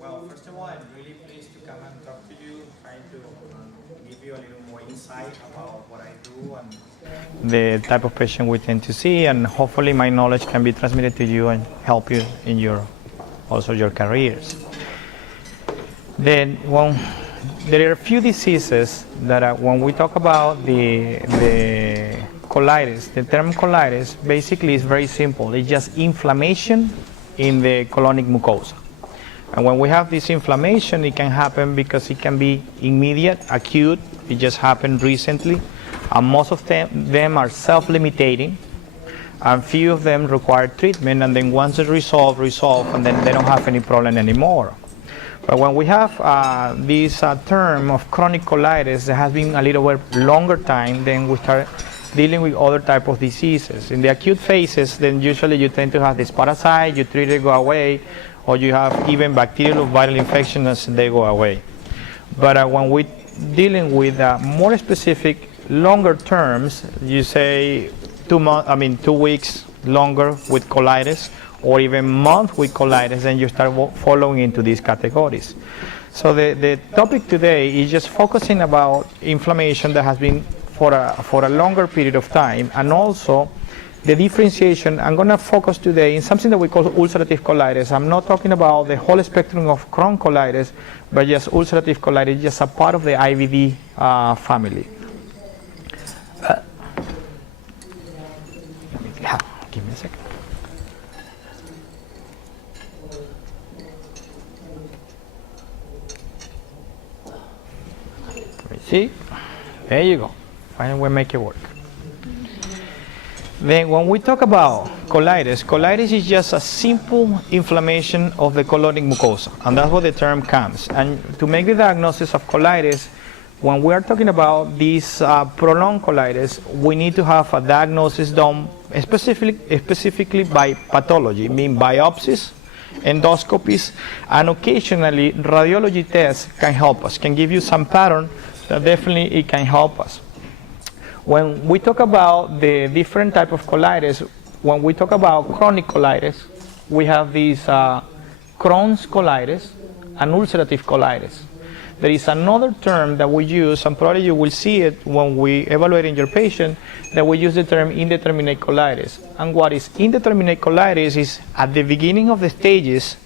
Well, first of all, I'm really pleased to come and talk to you, trying to give you a little more insight about what I do and the type of patient we tend to see, and hopefully my knowledge can be transmitted to you and help you in your careers. Then, there are a few diseases that when we talk about the colitis, the term colitis basically is very simple. It's just inflammation in the colonic mucosa. And when we have this inflammation, it can happen because it can be immediate, acute. It just happened recently. And most of them are self-limiting. And few of them require treatment. And then once it's resolve, and then they don't have any problem anymore. But when we have this term of chronic colitis that has been a little bit longer time, then we start dealing with other type of diseases. In the acute phases, then usually you tend to have this parasite, you treat it, go away, or you have even bacterial or viral infections, they go away. But when we're dealing with more specific, longer terms, you say 2 weeks longer with colitis, or even month with colitis, then you start following into these categories. So the topic today is just focusing about inflammation that has been for a longer period of time, and also the differentiation. I'm going to focus today in something that we call ulcerative colitis. I'm not talking about the whole spectrum of Crohn's colitis, but just ulcerative colitis, just a part of the IBD family. Give me a second. See, there you go. Finally, we make it work. Then when we talk about colitis is just a simple inflammation of the colonic mucosa, and that's where the term comes. And to make the diagnosis of colitis, when we are talking about this prolonged colitis, we need to have a diagnosis done specifically by pathology, meaning biopsies, endoscopies, and occasionally radiology tests can help us, can give you some pattern that definitely it can help us. When we talk about the different type of colitis, when we talk about chronic colitis, we have these Crohn's colitis and ulcerative colitis. There is another term that we use, and probably you will see it when we evaluating your patient, that we use the term indeterminate colitis. And what is indeterminate colitis is at the beginning of the stages,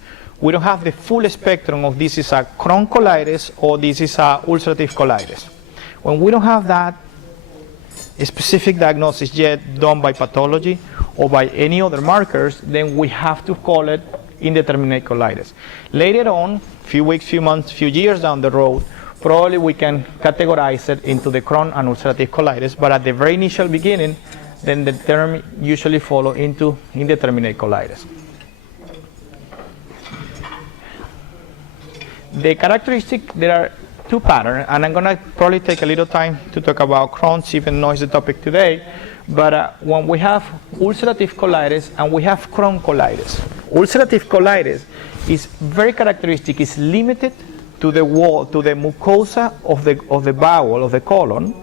we don't have the full spectrum of this is a Crohn's colitis or this is a ulcerative colitis. When we don't have that specific diagnosis yet done by pathology or by any other markers, then we have to call it indeterminate colitis. Later on, few weeks, few months, few years down the road, probably we can categorize it into the Crohn's and ulcerative colitis, but at the very initial beginning, then the term usually follow into indeterminate colitis. The characteristic, there are two patterns, and I'm going to probably take a little time to talk about Crohn's, even though it's the topic today. But when we have ulcerative colitis and we have Crohn's colitis, ulcerative colitis is very characteristic. It's limited to the wall, to the mucosa of the bowel, of the colon,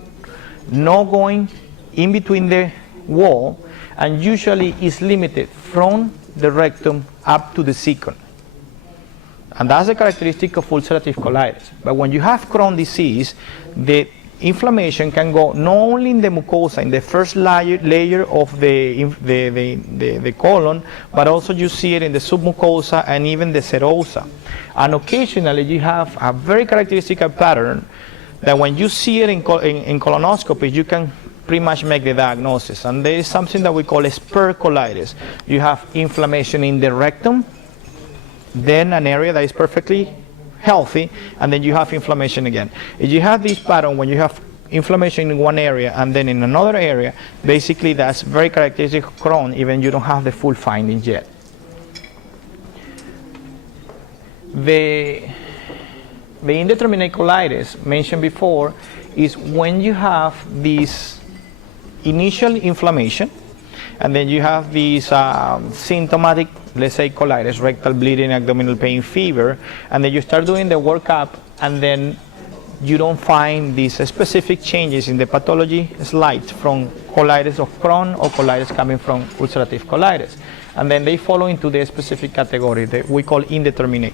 no going in between the wall, and usually is limited from the rectum up to the cecum. And that's the characteristic of ulcerative colitis. But when you have Crohn's disease, the inflammation can go not only in the mucosa, in the first layer of the colon, but also you see it in the submucosa and even the serosa. And occasionally you have a very characteristic pattern that when you see it in colonoscopy, you can pretty much make the diagnosis. And there is something that we call a spur colitis. You have inflammation in the rectum, then an area that is perfectly healthy, and then you have inflammation again. If you have this pattern when you have inflammation in one area and then in another area, basically that's very characteristic of Crohn, even you don't have the full findings yet. The indeterminate colitis mentioned before is when you have this initial inflammation, and then you have these symptomatic, let's say colitis, rectal bleeding, abdominal pain, fever, and then you start doing the workup, and then you don't find these specific changes in the pathology slides from colitis of Crohn or colitis coming from ulcerative colitis. And then they fall into the specific category that we call indeterminate,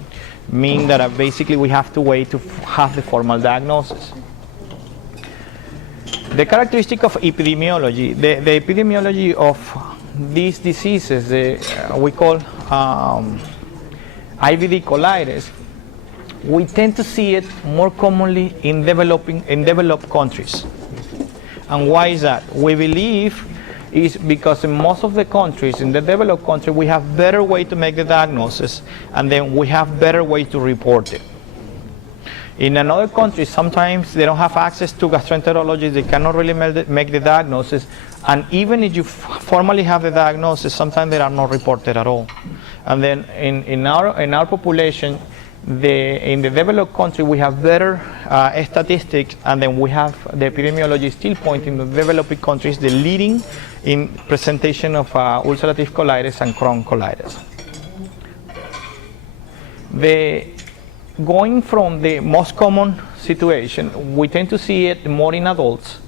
meaning that basically we have to wait to have the formal diagnosis. The characteristic of epidemiology, the epidemiology of these diseases, we call IBD colitis, we tend to see it more commonly in developed countries. And why is that? We believe is because in most of the countries, in the developed countries, we have better way to make the diagnosis, and then we have better way to report it. In another countries, sometimes they don't have access to gastroenterologists, they cannot really make the diagnosis, and even if you formally have the diagnosis, sometimes they are not reported at all. And then in our population, in the developed country, we have better statistics, and then we have the epidemiology still pointing to the developing countries, the leading in presentation of ulcerative colitis and Crohn's colitis. Going from the most common situation, we tend to see it more in adults,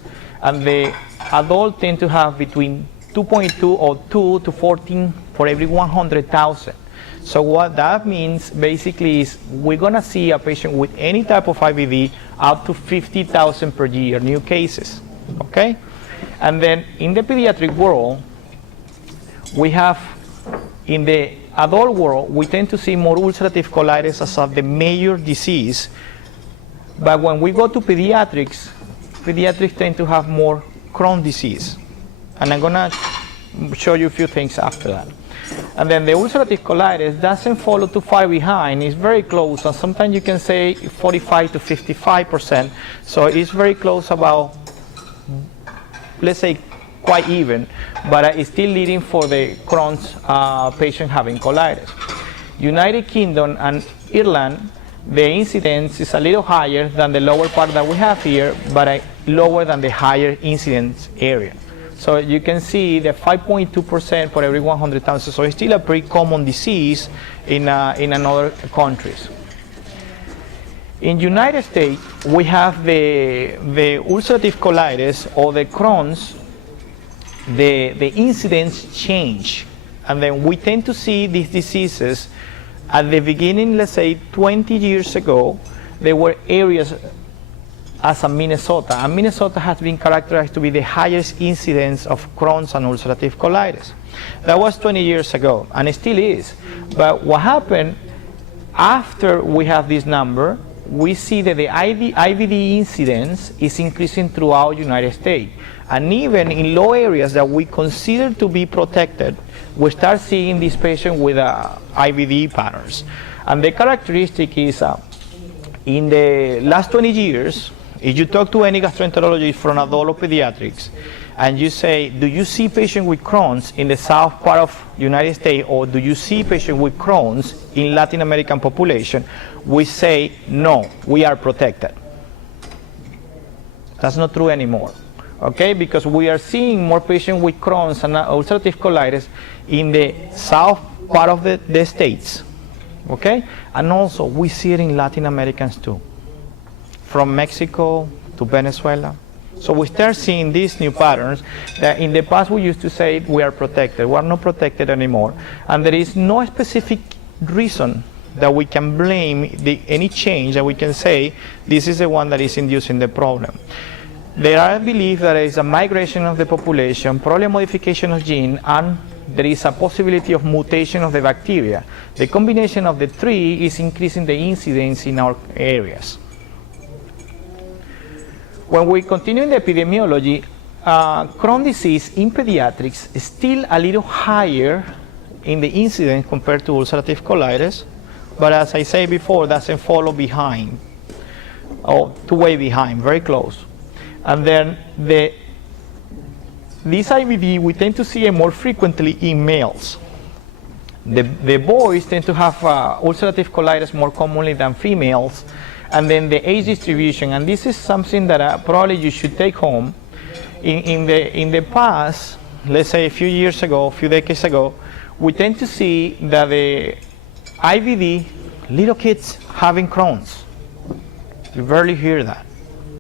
and the adults tend to have between 2.2 or 2 to 14 for every 100,000. So what that means basically is we're going to see a patient with any type of IBD up to 50,000 per year, new cases, okay? And then in the pediatric world, we have, in the adult world, we tend to see more ulcerative colitis as the major disease. But when we go to pediatrics, pediatrics tend to have more Crohn's disease. And I'm going to show you a few things after that. And then the ulcerative colitis doesn't follow too far behind. It's very close, and sometimes you can say 45 to 55%. So it's very close, about, let's say, quite even, but it's still leading for the Crohn's patient having colitis. United Kingdom and Ireland, the incidence is a little higher than the lower part that we have here, but lower than the higher incidence area. So you can see the 5.2% for every 100,000. So it's still a pretty common disease in other countries. In United States, we have the ulcerative colitis or the Crohn's. The incidence change, and then we tend to see these diseases at the beginning. Let's say 20 years ago, there were areas as a Minnesota, and Minnesota has been characterized to be the highest incidence of Crohn's and ulcerative colitis. That was 20 years ago, and it still is. But what happened after we have this number, we see that the IBD incidence is increasing throughout the United States. And even in low areas that we consider to be protected, we start seeing these patients with IBD patterns. And the characteristic is in the last 20 years, if you talk to any gastroenterologist from adult or pediatrics, and you say, do you see patients with Crohn's in the south part of the United States, or do you see patients with Crohn's in Latin American population, we say, no, we are protected. That's not true anymore, okay? Because we are seeing more patients with Crohn's and ulcerative colitis in the south part of the states, okay? And also, we see it in Latin Americans too, from Mexico to Venezuela. So we start seeing these new patterns that in the past we used to say we are protected. We are not protected anymore. And there is no specific reason that we can blame any change that we can say this is the one that is inducing the problem. There are beliefs that there is a migration of the population, probably modification of gene, and there is a possibility of mutation of the bacteria. The combination of the three is increasing the incidence in our areas. When we continue in the epidemiology, Crohn's disease in pediatrics is still a little higher in the incidence compared to ulcerative colitis, but as I said before, doesn't follow behind, or way behind, very close. And then this IBD, we tend to see it more frequently in males. The boys tend to have ulcerative colitis more commonly than females. And then the age distribution, and this is something that probably you should take home. In the past, let's say a few years ago, a few decades ago, we tend to see that the IBD, little kids having Crohn's. You rarely hear that.